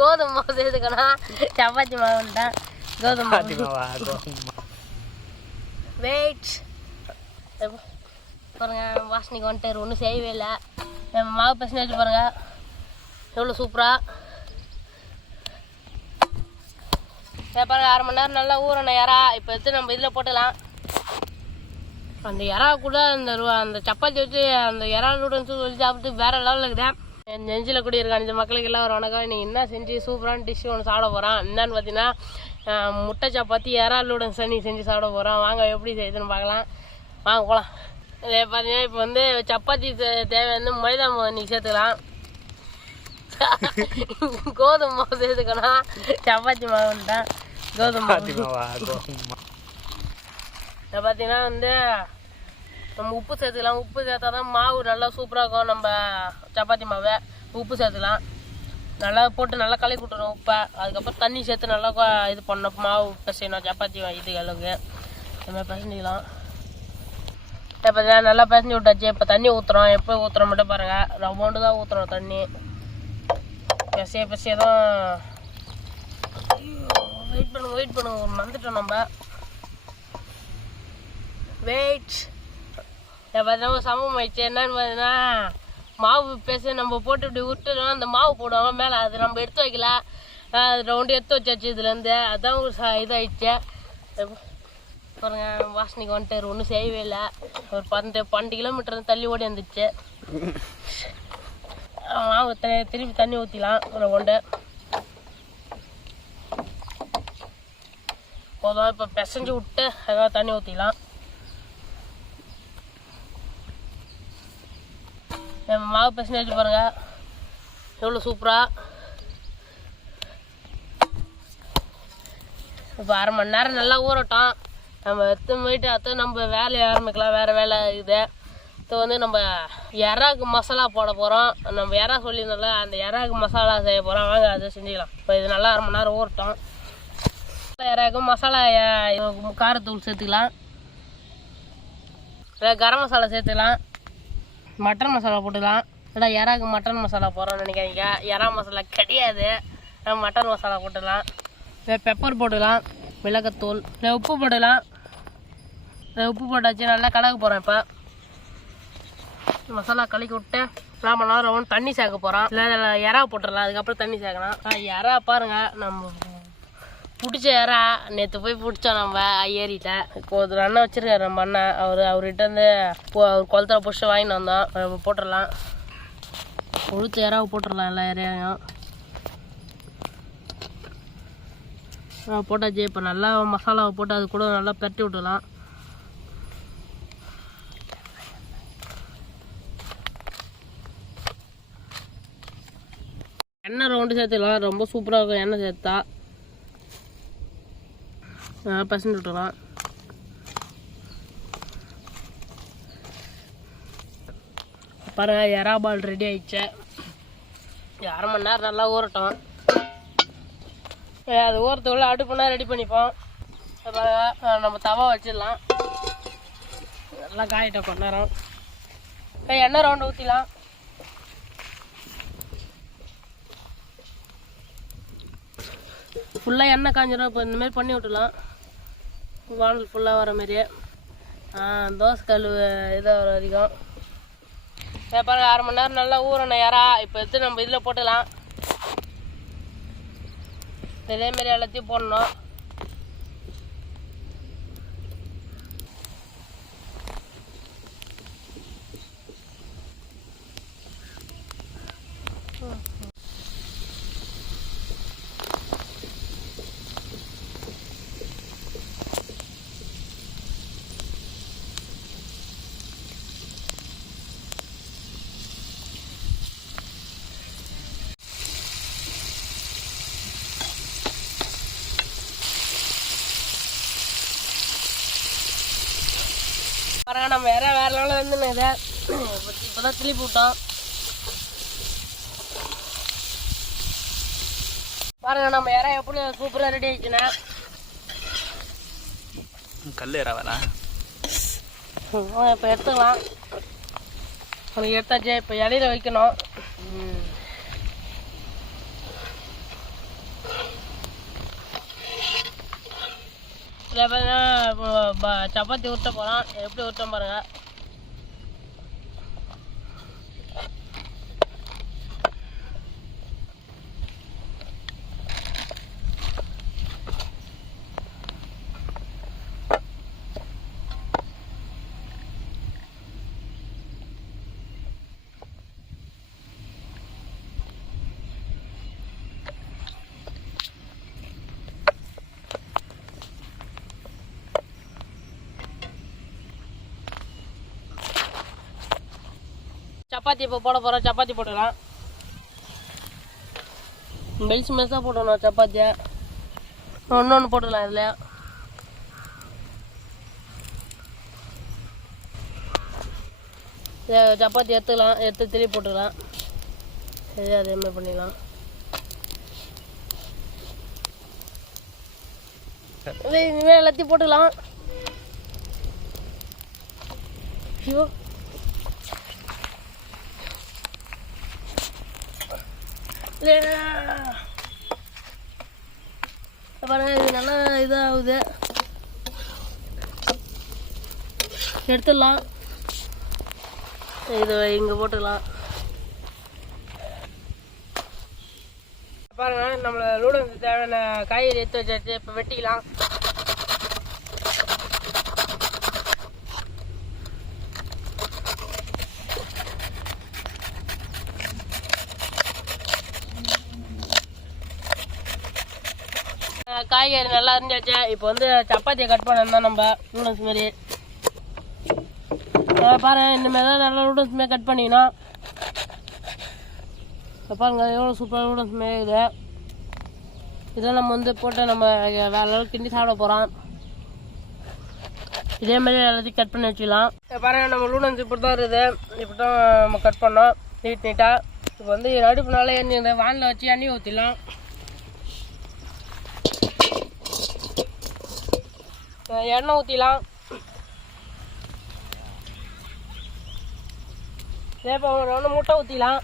கோதுமை மாவு சேர்த்துக்கணும். சப்பாத்தி மாவுன்ட்டேன். கோதுமை வெயிட் பாருங்க. வாசனைக்கு வந்துட்டார். ஒன்றும் செய்யவே இல்லை. நம்ம மாவு பசங்க வச்சு பாருங்க எவ்வளோ சூப்பராக பாருங்க. 1/2 மணி நேரம் நல்லா ஊறணும் இறா. இப்போ எடுத்து நம்ம இதில் போட்டுக்கலாம். அந்த இறா கூட அந்த சப்பாத்தி வச்சு அந்த இறா நூடுல்ஸ் சொல்லி சாப்பிட்டு வேறு லெவலில் இருக்குதேன். நெஞ்சில் கூட இருக்க அஞ்சு மக்களுக்கு எல்லாம் ஒரு வணக்கம். நீங்கள் என்ன செஞ்சு சூப்பரான டிஷ் ஒன்று சாப்பிட போகிறோம். என்னன்னு பார்த்தீங்கன்னா முட்டை சப்பாத்தி இறா நூடுல்ஸ் நீங்கள் செஞ்சு சாப்பிட போகிறோம். வாங்க எப்படி செய்யுதுன்னு பார்க்கலாம். வாங்க போகலாம். இதே பார்த்தீங்கன்னா இப்போ வந்து சப்பாத்தி தேவையான மைதா மாவு நீங்கள் சேர்த்துக்கலாம். கோதுமை மாவு சேர்த்துக்கணும். சப்பாத்தி மாவுன்ட்டேன். கோதுமை இதை பார்த்தீங்கன்னா வந்து நம்ம உப்பு சேர்த்துக்கலாம். உப்பு சேர்த்தா தான் மாவு நல்லா சூப்பராக இருக்கும். நம்ம சப்பாத்தி மாவை உப்பு சேர்த்துக்கலாம். நல்லா போட்டு நல்லா கலக்கி விட்டுறோம் உப்பை. அதுக்கப்புறம் தண்ணி சேர்த்து நல்லா இது பண்ணணும். மாவு பிசையணும் சப்பாத்தி இது அளவுக்கு. இந்த மாதிரி பிசைஞ்சிக்கலாம். இப்போ பார்த்தீங்கன்னா நல்லா பிசைஞ்சு விட்டாச்சு. இப்போ தண்ணி ஊற்றுறோம். எப்போ ஊற்றுறோம் மட்டும் பாருங்கள். ரவுண்டு தான் ஊற்றுறோம் தண்ணி. பிசைய தான் வெயிட் பண்ணுங்க மறந்துட்டோம் நம்ம. வெயிட் பார்த்தீங்கன்னா சமம் ஆயிடுச்சு. என்னன்னு பார்த்தீங்கன்னா மாவு பேச நம்ம போட்டு இப்படி விட்டுறோம். அந்த மாவு போடுவாங்க மேலே. அது நம்ம எடுத்து வைக்கல. அது ரவுண்டு எடுத்து வச்சாச்சு இதுலேருந்து. அதுதான் ஒரு இதாகிடுச்சு பாருங்க. வாசனைக்கு வந்துட்டார். ஒன்றும் செய்யவே இல்லை. ஒரு 12 கிலோமீட்டர் தள்ளி ஓடி வந்துடுச்சு. மாவு திருப்பி தண்ணி ஊற்றிக்கலாம். ரவுண்டு போதும். இப்போ பிசைஞ்சு விட்டு அதுக்காக தண்ணி ஊற்றிக்கலாம். மாவு பிசைஞ்சு வச்சு பாருங்க எவ்வளோ சூப்பராக. இப்போ 1/2 மணி நேரம் நல்லா ஊறட்டும். நம்ம எடுத்து போயிட்டு நம்ம வேலையை ஆரம்பிக்கலாம். வேறு வேலை இருக்குது. இப்போ வந்து நம்ம இறாக்கு மசாலா போட போகிறோம். நம்ம இறா சொல்லியிருந்தோம்ல, அந்த இறாக்கு மசாலா செய்ய போகிறோம். வாங்க அதை செஞ்சுக்கலாம். இப்போ இது நல்லா 1/2 மணி நேரம் ஊறட்டும். இறாக்கு மசாலா காரத்தூள் சேர்த்துக்கலாம். கரம் மசாலா சேர்த்துக்கலாம். மட்டன் மசாலா போட்டுக்கலாம். இல்லை இறாக்கு மட்டன் மசாலா போடுறோம்னு நினைக்காதீங்க. இறா மசாலா கிடையாது. மட்டன் மசாலா போட்டுக்கலாம். பெப்பர் போட்டுக்கலாம். மிளகாத்தூள். உப்பு போட்டுக்கலாம். உப்பு போட்டாச்சு. நல்லா கலக்க போகிறோம். இப்போ மசாலா கலக்கி விட்டு 1/2 மணி நேரம் தண்ணி சேர்க்க போகிறோம். இல்லை இறா போட்டுடலாம். அதுக்கப்புறம் தண்ணி சேர்க்கலாம். இறா பாருங்கள். நம்ம பிடிச்ச இறா நேற்று போய் பிடிச்சோம். நம்ம ஏறிட்ட இப்போ ஒரு அண்ணன் வச்சுருக்காரு. நம்ம அண்ணன் அவர்கிட்ட வந்து குளத்துல பிடிச்சி வாங்கிட்டு வந்தோம். போட்டுடலாம். உளுத்த இறாவை போட்டுடலாம். எல்லா இறையும் போட்டாச்சு. இப்போ நல்லா மசாலாவை போட்டு அது கூட நல்லா பரட்டி விட்டுடலாம். எண்ணெய் ரவுண்டு சேர்த்துக்கலாம். ரொம்ப சூப்பராக இருக்கும் எண்ணெய் சேர்த்தா. பசங்க விட்டுலாம். பாருங்க இறா பால் ரெடி ஆயிடுச்சு. 1/2 மணி நேரம் நல்லா ஊறட்டும். அது ஊறத்துக்குள்ள அடுப்புனா ரெடி பண்ணிப்போம். பாருங்க நம்ம தவா வச்சிடலாம். நல்லா காயிட்டோம் கொஞ்ச நேரம். எண்ணெய் ரவுண்டு ஊற்றிலாம். ஃபுல்லாக எண்ணெய் காஞ்சிடும். இப்போ இந்தமாரி பண்ணி விட்டுலாம். வானல் ஃபுல்லாக வர மாதிரியே. தோசை கல் இதாக வர வரைக்கும். பாருங்க 1/2 மணி நேரம் நல்லா ஊறணும் இறா. இப்போ எடுத்து நம்ம இதில் போட்டுக்கலாம். இதேமாரி எல்லாத்தையும் போடணும். பாருங்க நம்ம வேற லெவலில் வந்து இதை இப்போதான் திருப்பி விட்டோம். பாருங்க நம்ம இறை எப்படி சூப்பராக ரெடி ஆயிடுச்சுன்னா. கல் இறாவா? இப்போ எடுத்துக்கலாம். எடுத்தாச்சு. இப்போ இலையில வைக்கணும். இதில் பார்த்தீங்கன்னா சப்பாத்தி ஊற்ற போகிறோம். எப்படி ஊற்ற பாருங்கள். சப்பாத்தி இப்போ போட போகிறோம். சப்பாத்தி போட்டுக்கலாம். மெல்ஸ் மெல்ஸாக போட்டுக்கணும் சப்பாத்தியை. ஒன்று போட்டுக்கலாம். இதில் சப்பாத்தி எடுத்துக்கலாம். எடுத்து திருப்பி போட்டுக்கலாம். இதே அதேமாதிரி பண்ணிக்கலாம். இனிமேல் எல்லாத்தையும் போட்டுக்கலாம். ஐயோ பாருங்க, இது நல்லா இதாகுது. எடுத்துடலாம். இது இங்கே போட்டுக்கலாம். பாருங்க, நம்மள நூடுல்ஸ் தேவையான காய்கறி எடுத்து வச்சாச்சு. இப்போ வெட்டிக்கலாம். காய்கறி நல்லா இருந்துச்சு. இப்போ வந்து சப்பாத்தியை கட் பண்ணதான் நம்ம நூடுல்ஸ் மாரி பாருங்க. இனிமேல் தான் நல்லா நூடுல்ஸ் மாரி கட் பண்ணிக்கணும். பாருங்க எவ்வளோ சூப்பராக நூடுல்ஸ் மாரி இருக்குது. இதை நம்ம வந்து போட்டு நம்ம வேற அளவுக்கு கிண்டி சாப்பிட போகிறோம். இதே மாதிரி எல்லாத்தையும் கட் பண்ணி வச்சுக்கலாம். பாருங்க, நம்ம நூடுல்ஸ் இப்படி தான் இருக்குது. இப்படி தான் நம்ம கட் பண்ணோம் நீட்டாக. இப்போ வந்து அடுப்புனால எண்ணெய் வானில் வச்சு எண்ணெய் ஊற்றிடலாம். எண்ணெய் ஊற்றிலாம். இப்போ ஒன்று முட்டை ஊற்றிலாம்.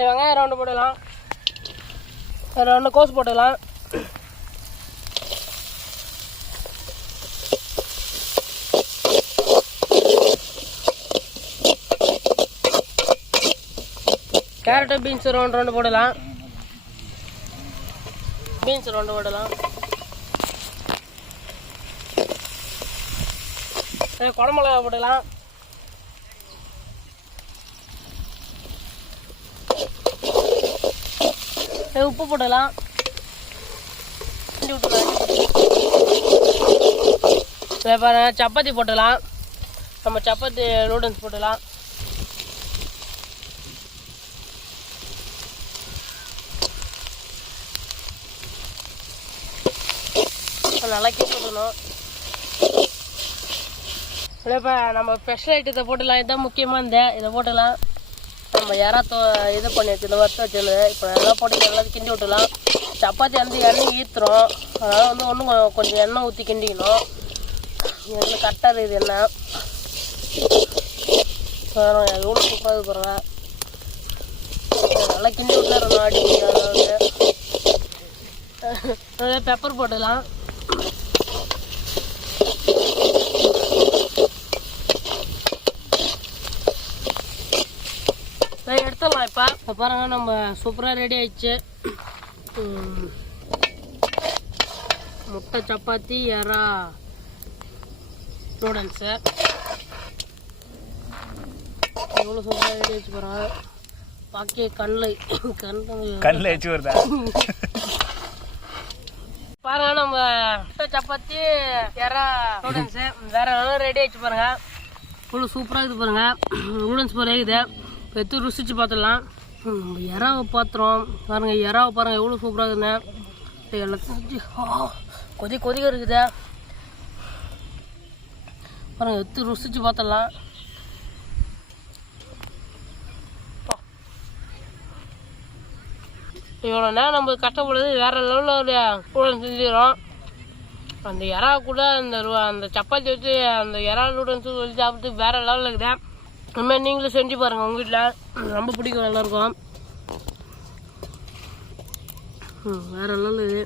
வெங்காயம் ரவுண்டு போடலாம். ரெண்டு கோஸ் போட்டுக்கலாம். கேரட்டு பீன்ஸ் ரெண்டு போடலாம். பீன்ஸ் ரெண்டு போடலாம். குடமிளகா போடலாம். உப்பு போடலாம். பாருங்க, சப்பாத்தி போட்டலாம். நம்ம சப்பாத்தி நூடுல்ஸ் போட்டலாம். நல்லா கிண்டி விடணும். இப்போ நம்ம ஸ்பெஷல் ஐட்டத்தை போட்டுலாம். இதுதான் முக்கியமாக இதை போட்டுலாம். நம்ம இது பண்ணி வச்சு வறுத்து வச்சுருந்தது. இப்போ நல்லா போட்டு நல்லா கிண்டி விட்டுலாம். சப்பாத்தி வந்து எண்ணெய் ஈத்துரும். அதனால் வந்து ஒன்றும் கொஞ்சம் எண்ணெய் ஊற்றி கிண்டிக்கணும். எண்ணெய் கரெக்டாக இருக்குது எண்ணெய். எவ்வளோ சூப்பராக இது போடுறேன். நல்லா கிண்டி விட்டுலாம். அதாவது பெப்பர் போட்டுக்கலாம். எடுத்துடலாம். இப்போ பாருங்க, நம்ம சூப்பராக ரெடி ஆயிடுச்சு. முட்டை சப்பாத்தி எறா நூடுல்ஸு எவ்வளோ சூப்பராக ரெடி ஆயிடுச்சு பாருங்க. பாக்கி கண்ணில் வச்சு வருதா பாருங்க. நம்ம முட்டை சப்பாத்தி எறா நூடுல்ஸு வேற ரெடி ஆயிடுச்சு பாருங்க. இவ்வளோ சூப்பராக இருக்குது பாருங்க. நூடுல்ஸ் போல இருக்குது. எடுத்து ருசிச்சு பார்த்துடலாம். எறாவை பாத்திரம் பாருங்க. எறாவை பாருங்க எவ்வளோ சூப்பராக இருக்குதுன்னு. எல்லாத்தையும் கொதிக்க இருக்குது பாருங்க. எடுத்து ருசிச்சு பார்த்துடலாம். இவ்வளோ நேரம் நம்ம கஷ்டப்படுறது வேற லெவலில் நூடுல்ஸ் செஞ்சுக்கிறோம். அந்த எறா கூட அந்த சப்பாத்தி வச்சு அந்த எறா நூடுல்ஸ் சொல்லி சாப்பிட்டு வேற லெவலில் இருக்குது. இனிமேல் நீங்களும் செஞ்சு பாருங்கள் உங்கள் வீட்டில். ரொம்ப பிடிக்கும் எல்லாருக்கும். வேறு லெவல் இது.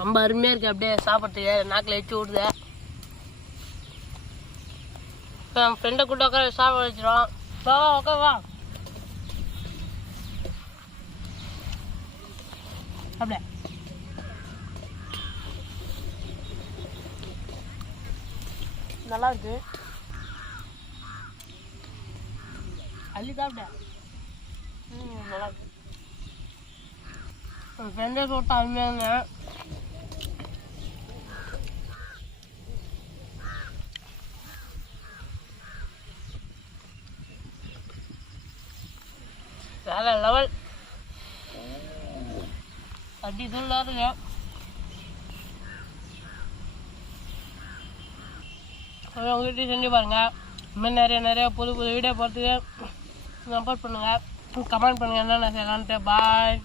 ரொம்ப அருமையாக இருக்குது. அப்படியே சாப்பிட்றதுக்கு நாக்கில் வச்சு விடுது. இப்போ என் ஃப்ரெண்டை கூட்ட உட்கார சாப்பிட வச்சிடும். வா உட்கா வா. அப்படியே நல்லா இருக்கு. அள்ளி சாப்பிட்டேன். நல்லா இருக்கு. என் ஃப்ரெண்டை சொல்லிட்டு அருமையாக வேற லெவல். அடி சொல்லாதுங்க. உங்கள் வீட்டையும் செஞ்சு பாருங்கள். இன்னும் நிறைய புது வீடியோ பார்த்துட்டு சப்போர்ட் பண்ணுங்கள். கமெண்ட் பண்ணுங்கள் என்னென்ன செய்யலான்ட்டு. பாய்.